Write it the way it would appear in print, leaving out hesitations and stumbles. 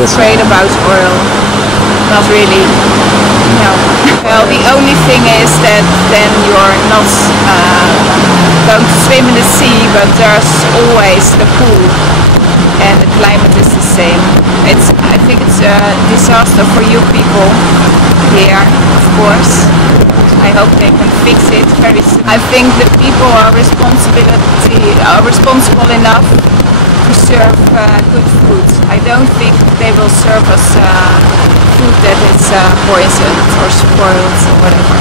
afraid about oil. Not really. No. Well, the only thing is that then you're not going to swim in the sea, but there's always the pool, and the climate is the same. I think it's a disaster for you people here, of course. I hope they can fix it very soon. I think the people are responsible enough to serve good food. I don't think they will serve us food that is poisoned or spoiled or whatever.